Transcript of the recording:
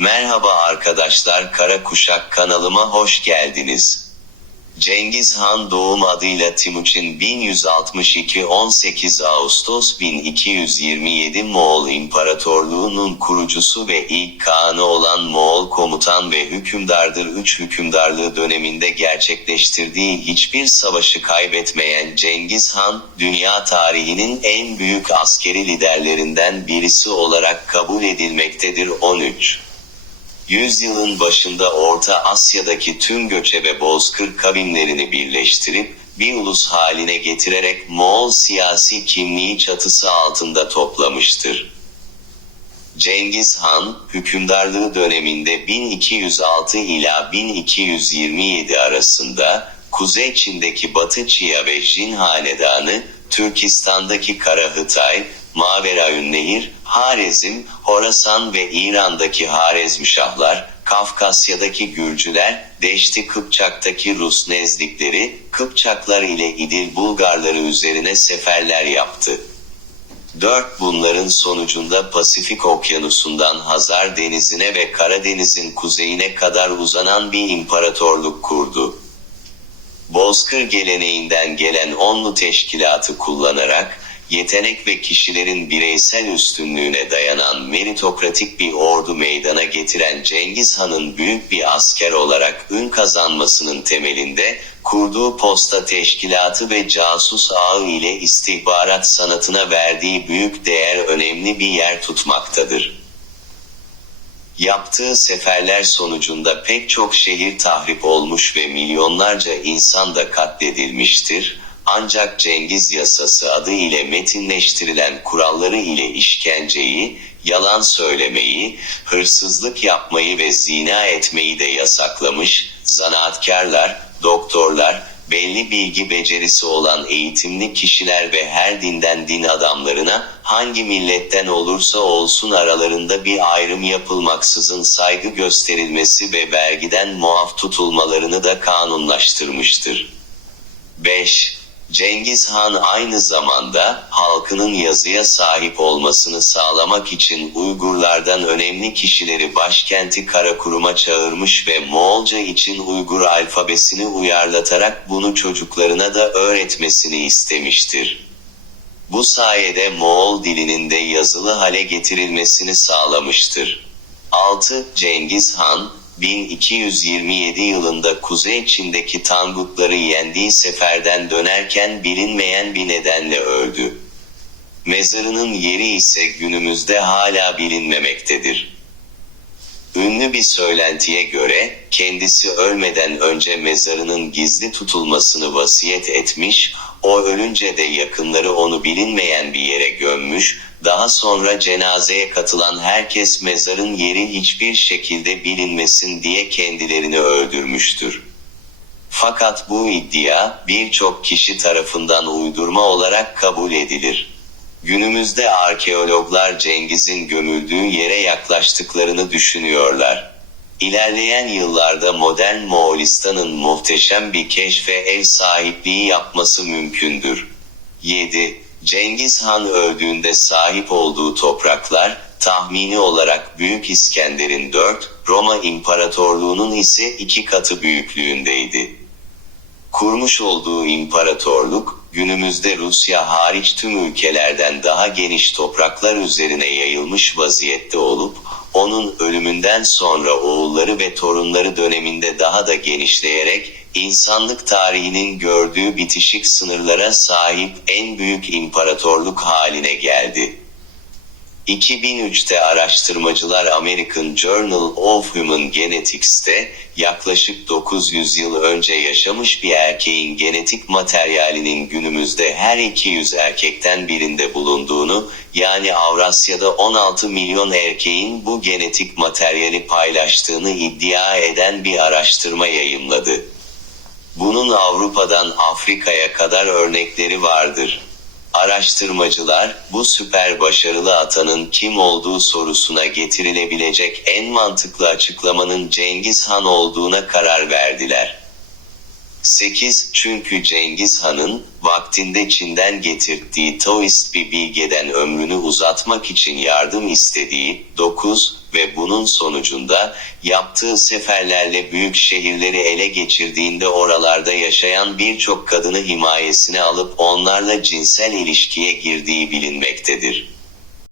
Merhaba arkadaşlar Kara Kuşak kanalıma hoş geldiniz. Cengiz Han doğum adıyla Timuçin 1162 18 Ağustos 1227 Moğol İmparatorluğu'nun kurucusu ve ilk Kağanı olan Moğol komutan ve hükümdardır. Üç hükümdarlığı döneminde gerçekleştirdiği hiçbir savaşı kaybetmeyen Cengiz Han, dünya tarihinin en büyük askeri liderlerinden birisi olarak kabul edilmektedir. 13 Yüzyılın başında Orta Asya'daki tüm göçebe bozkır kavimlerini birleştirip bir ulus haline getirerek Moğol siyasi kimliği çatısı altında toplamıştır. Cengiz Han, hükümdarlığı döneminde 1206 ila 1227 arasında Kuzey Çin'deki Batı Çiya ve Jin Hanedanı, Türkistan'daki Kara Hıtay, Maveraün Nehir, Harezm, Horasan ve İran'daki Harezmşahlar, Kafkasya'daki Gürcüler, Deşti Kıpçak'taki Rus Nezdikleri, Kıpçaklar ile İdil Bulgarları üzerine seferler yaptı. Dört bunların sonucunda Pasifik Okyanusu'ndan Hazar Denizi'ne ve Karadeniz'in kuzeyine kadar uzanan bir imparatorluk kurdu. Bozkır geleneğinden gelen onlu teşkilatı kullanarak, yetenek ve kişilerin bireysel üstünlüğüne dayanan meritokratik bir ordu meydana getiren Cengiz Han'ın büyük bir asker olarak ün kazanmasının temelinde, kurduğu posta teşkilatı ve casus ağı ile istihbarat sanatına verdiği büyük değer önemli bir yer tutmaktadır. Yaptığı seferler sonucunda pek çok şehir tahrip olmuş ve milyonlarca insan da katledilmiştir. Ancak Cengiz Yasası adı ile metinleştirilen kuralları ile işkenceyi, yalan söylemeyi, hırsızlık yapmayı ve zina etmeyi de yasaklamış, zanaatkarlar, doktorlar, belli bilgi becerisi olan eğitimli kişiler ve her dinden din adamlarına, hangi milletten olursa olsun aralarında bir ayrım yapılmaksızın saygı gösterilmesi ve vergiden muaf tutulmalarını da kanunlaştırmıştır. 5. Cengiz Han aynı zamanda halkının yazıya sahip olmasını sağlamak için Uygurlardan önemli kişileri başkenti Karakurum'a çağırmış ve Moğolca için Uygur alfabesini uyarlatarak bunu çocuklarına da öğretmesini istemiştir. Bu sayede Moğol dilinin de yazılı hale getirilmesini sağlamıştır. 6. Cengiz Han, 1227 yılında Kuzey Çin'deki Tangutları yendiği seferden dönerken bilinmeyen bir nedenle öldü. Mezarının yeri ise günümüzde hala bilinmemektedir. Ünlü bir söylentiye göre, kendisi ölmeden önce mezarının gizli tutulmasını vasiyet etmiş, o ölünce de yakınları onu bilinmeyen bir yere gömmüş, daha sonra cenazeye katılan herkes mezarın yeri hiçbir şekilde bilinmesin diye kendilerini öldürmüştür. Fakat bu iddia birçok kişi tarafından uydurma olarak kabul edilir. Günümüzde arkeologlar Cengiz'in gömüldüğü yere yaklaştıklarını düşünüyorlar. İlerleyen yıllarda modern Moğolistan'ın muhteşem bir keşfe ev sahipliği yapması mümkündür. 7. Cengiz Han öldüğünde sahip olduğu topraklar, tahmini olarak Büyük İskender'in 4, Roma İmparatorluğu'nun ise iki katı büyüklüğündeydi. Kurmuş olduğu imparatorluk, günümüzde Rusya hariç tüm ülkelerden daha geniş topraklar üzerine yayılmış vaziyette olup, onun ölümünden sonra oğulları ve torunları döneminde daha da genişleyerek, insanlık tarihinin gördüğü bitişik sınırlara sahip en büyük imparatorluk haline geldi. 2003'te araştırmacılar American Journal of Human Genetics'te yaklaşık 900 yıl önce yaşamış bir erkeğin genetik materyalinin günümüzde her 200 erkekten birinde bulunduğunu, yani Avrasya'da 16 milyon erkeğin bu genetik materyali paylaştığını iddia eden bir araştırma yayımladı. Bunun Avrupa'dan Afrika'ya kadar örnekleri vardır. Araştırmacılar, bu süper başarılı atanın kim olduğu sorusuna getirilebilecek en mantıklı açıklamanın Cengiz Han olduğuna karar verdiler. 8. Çünkü Cengiz Han'ın, vaktinde Çin'den getirttiği Taoist bir bilgeden ömrünü uzatmak için yardım istediği, 9. Ve bunun sonucunda, yaptığı seferlerle büyük şehirleri ele geçirdiğinde oralarda yaşayan birçok kadını himayesine alıp onlarla cinsel ilişkiye girdiği bilinmektedir.